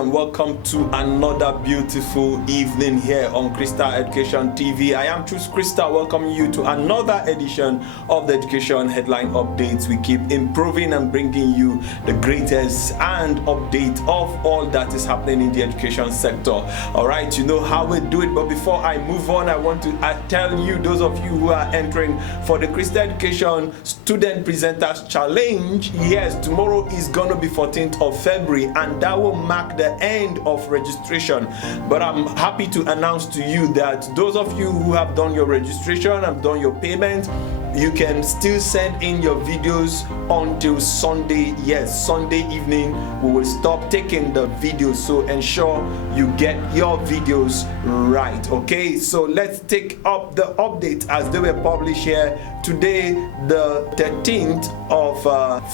and welcome to another beautiful evening here on Crystal Education TV. I am Truth Crystal, welcoming you to another edition of the Education Headline Updates. We keep improving and bringing you the greatest and update of all that is happening in the education sector. All right, you know how we do it, but before I move on, I want to tell you, those of you who are entering for the Crystal Education Student Presenters Challenge, yes, tomorrow is gonna be 14th of February, and that will mark the end of registration. But I'm happy to announce to you that those of you who have done your registration, have done your payment, you can still send in your videos until Sunday. Yes, Sunday evening we will stop taking the videos, so ensure you get your videos right. Okay, so let's take up the update as they were published here today, the 13th of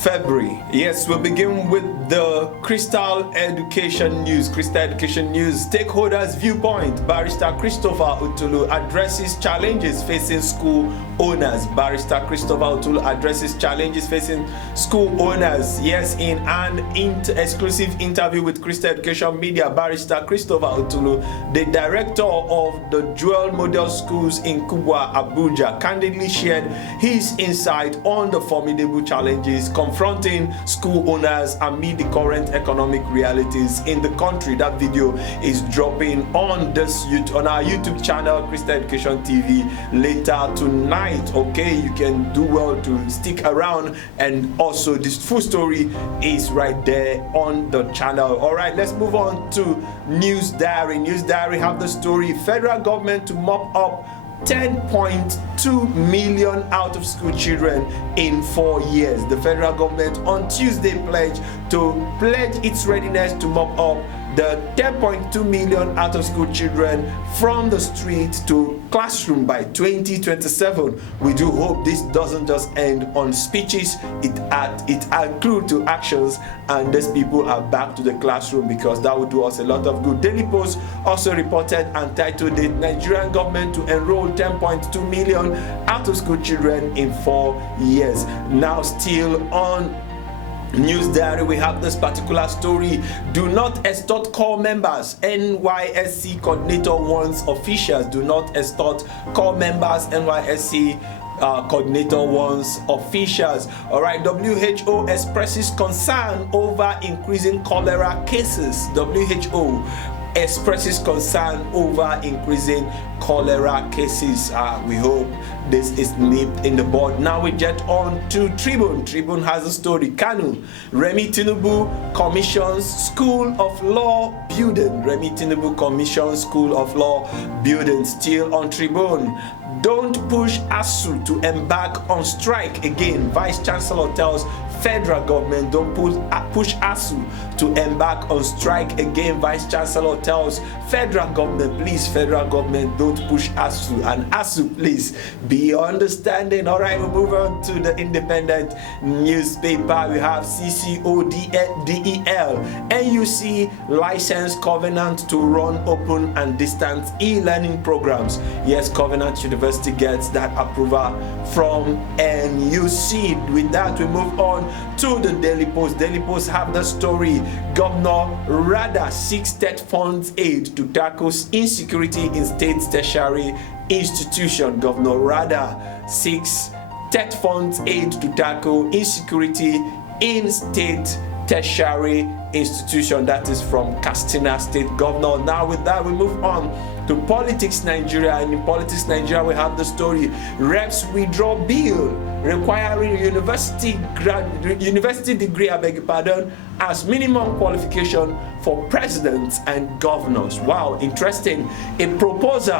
February. Yes, we'll begin with the Crystal Education News. Crystal Education News. Stakeholders viewpoint. Barrister Christopher Utulu addresses challenges facing school owners. Barrister Christopher Utulu addresses challenges facing school owners. Yes, in an exclusive interview with Crystal Education Media, Barrister Christopher Utulu, the director of the Jewel Model Schools in Kubwa, Abuja, candidly shared his insight on the formidable challenges confronting school owners amid the current economic realities in the country. That video is dropping on our YouTube channel, Crystal Education TV, later tonight. Okay, you can do well to stick around, and also this full story is right there on the channel. All right, let's move on to News Diary. News Diary have the story: federal government to mop up 10.2 million out of school children in 4 years. The federal government on Tuesday pledged its readiness to mop up the 10.2 million out of school children from the street to classroom by 2027. We do hope this doesn't just end on speeches, it accrues to actions, and these people are back to the classroom, because that would do us a lot of good. Daily Post also reported and titled it: Nigerian government to enroll 10.2 million out of school children in 4 years. Now still on News Diary, we have this particular story: do not extort corps members. NYSC coordinator warns officials. Do not extort corps members. NYSC coordinator warns officials. All right, WHO expresses concern over increasing cholera cases. WHO expresses concern over increasing cholera cases. We hope this is nipped in the bud. Now we get on to Tribune. Tribune has a story: Kanu, Remi Tinubu commissions School of Law building. Remi Tinubu commissions School of Law building. Still on Tribune: don't push ASU to embark on strike again. Vice Chancellor tells federal government don't push ASU to embark on strike again. Vice Chancellor tells federal government, please, federal government, don't push ASU, and ASU, please be understanding. All right, we'll move on to the Independent newspaper. We have CCODEL, NUC license Covenant to run open and distance e-learning programs. Yes, Covenant University gets that approval from NUC. With that, we move on to the Daily Post. Daily Post have the story: Governor Rada seeks state funds aid to tackle insecurity in state tertiary institution. Governor Rada seeks state funds aid to tackle insecurity in state tertiary institution. That is from Katsina State Governor. Now with that, we move on to Politics Nigeria, and in Politics Nigeria we have the story: reps withdraw bill requiring university degree, as minimum qualification for presidents and governors. Wow, interesting. A proposed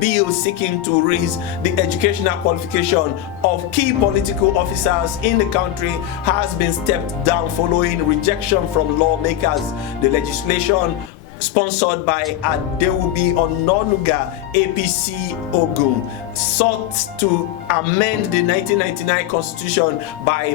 bill seeking to raise the educational qualification of key political officers in the country has been stepped down following rejection from lawmakers. The legislation, sponsored by Adewubi Ononuga, APC Ogun, sought to amend the 1999 constitution by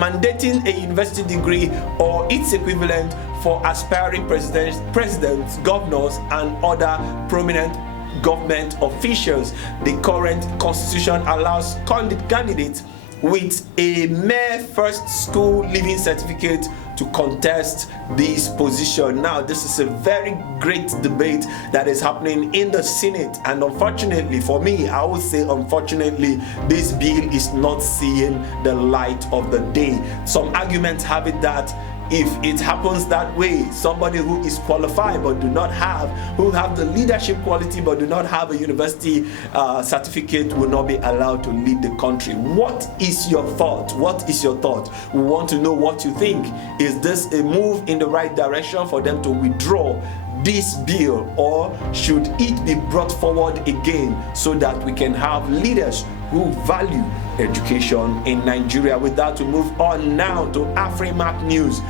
mandating a university degree or its equivalent for aspiring presidents, governors, and other prominent government officials. The current constitution allows candidates with a mere first school leaving certificate to contest this position. Now, this is a very great debate that is happening in the Senate, and unfortunately for me, I would say unfortunately, this bill is not seeing the light of the day. Some arguments have it that if it happens that way, somebody who is qualified but who have the leadership quality but do not have a university certificate will not be allowed to lead the country. What is your thought? What is your thought? We want to know what you think. Is this a move in the right direction for them to withdraw this bill, or should it be brought forward again so that we can have leaders who value education in Nigeria? With that, we move on now to Afrimac News.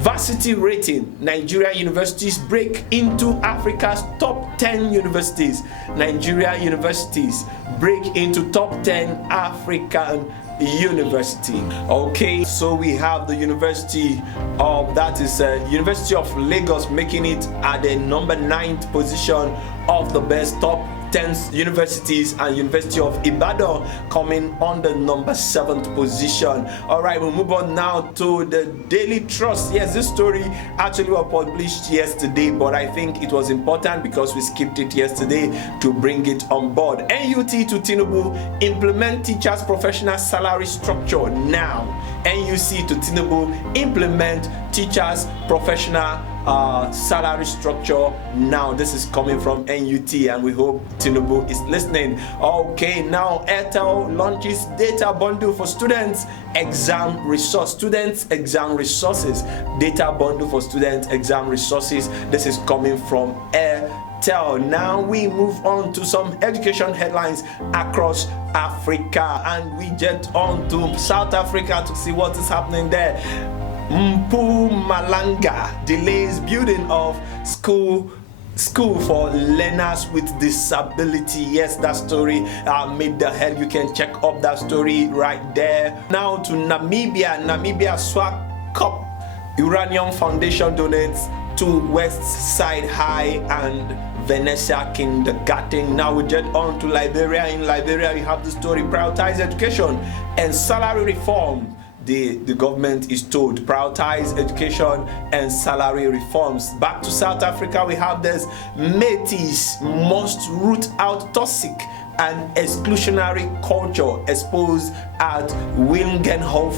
Varsity rating: Nigeria universities break into Africa's top 10 universities. Nigeria universities break into top 10 African university. Okay, so we have the University of University of Lagos making it at the number 9th position of the best top 10 universities, and University of Ibadan coming on the number 7th position. All right, we'll move on now to the Daily Trust. Yes, this story actually was published yesterday, but I think it was important because we skipped it yesterday to bring it on board. NUT to Tinubu: implement teachers' professional salary structure now. NUC to Tinubu: implement teachers' professional salary structure now. This is coming from NUT, and we hope Tinubu is listening. Okay, now Airtel launches data bundle for students exam resource. Exam resources. Data bundle for students exam resources. This is coming from Airtel. Now we move on to some education headlines across Africa, and we jet on to South Africa to see what is happening there. Mpumalanga delays building of school for learners with disability. Yes, that story made the head. You can check up that story right there. Now to Namibia. SWAC Cup. Uranium Foundation donates to West Side High and Venetia Kindergarten. Now we jet on to Liberia. In Liberia, we have the story: prioritize education and salary reform. The government is told prioritize education and salary reforms. Back to South Africa, we have this: Métis must root out toxic and exclusionary culture exposed at Wilgenhof.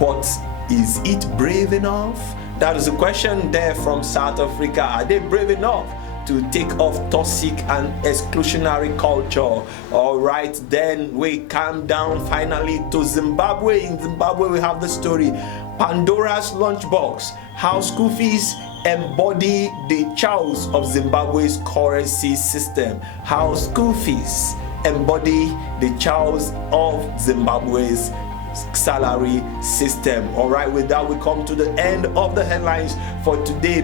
But is it brave enough? That is a question there from South Africa. Are they brave enough to take off toxic and exclusionary culture? All right, then we calm down finally to Zimbabwe. In Zimbabwe, we have the story: Pandora's lunchbox, how school fees embody the chaos of Zimbabwe's currency system. How school fees embody the chaos of Zimbabwe's salary system. All right, with that, we come to the end of the headlines for today,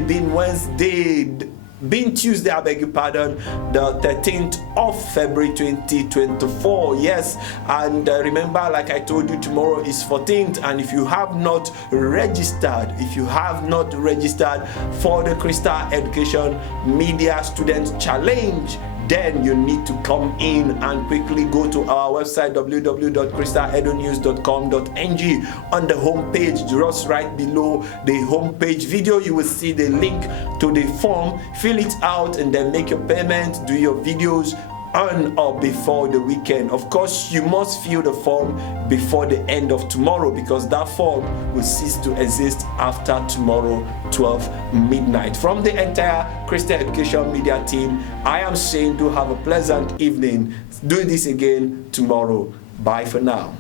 being Tuesday, I beg your pardon, the 13th of February 2024. Yes, and remember, like I told you, tomorrow is 14th, and if you have not registered for the Crystal Education Media Student Challenge, then you need to come in and quickly go to our website www.crystaledunews.com.ng. On the homepage, just right below the homepage video, you will see the link to the form. Fill it out and then make your payment, do your videos on or before the weekend. Of course, you must fill the form before the end of tomorrow, because that form will cease to exist after tomorrow 12 midnight. From the entire Crystal Education Media team, I am saying do have a pleasant evening. Do this again tomorrow. Bye for now.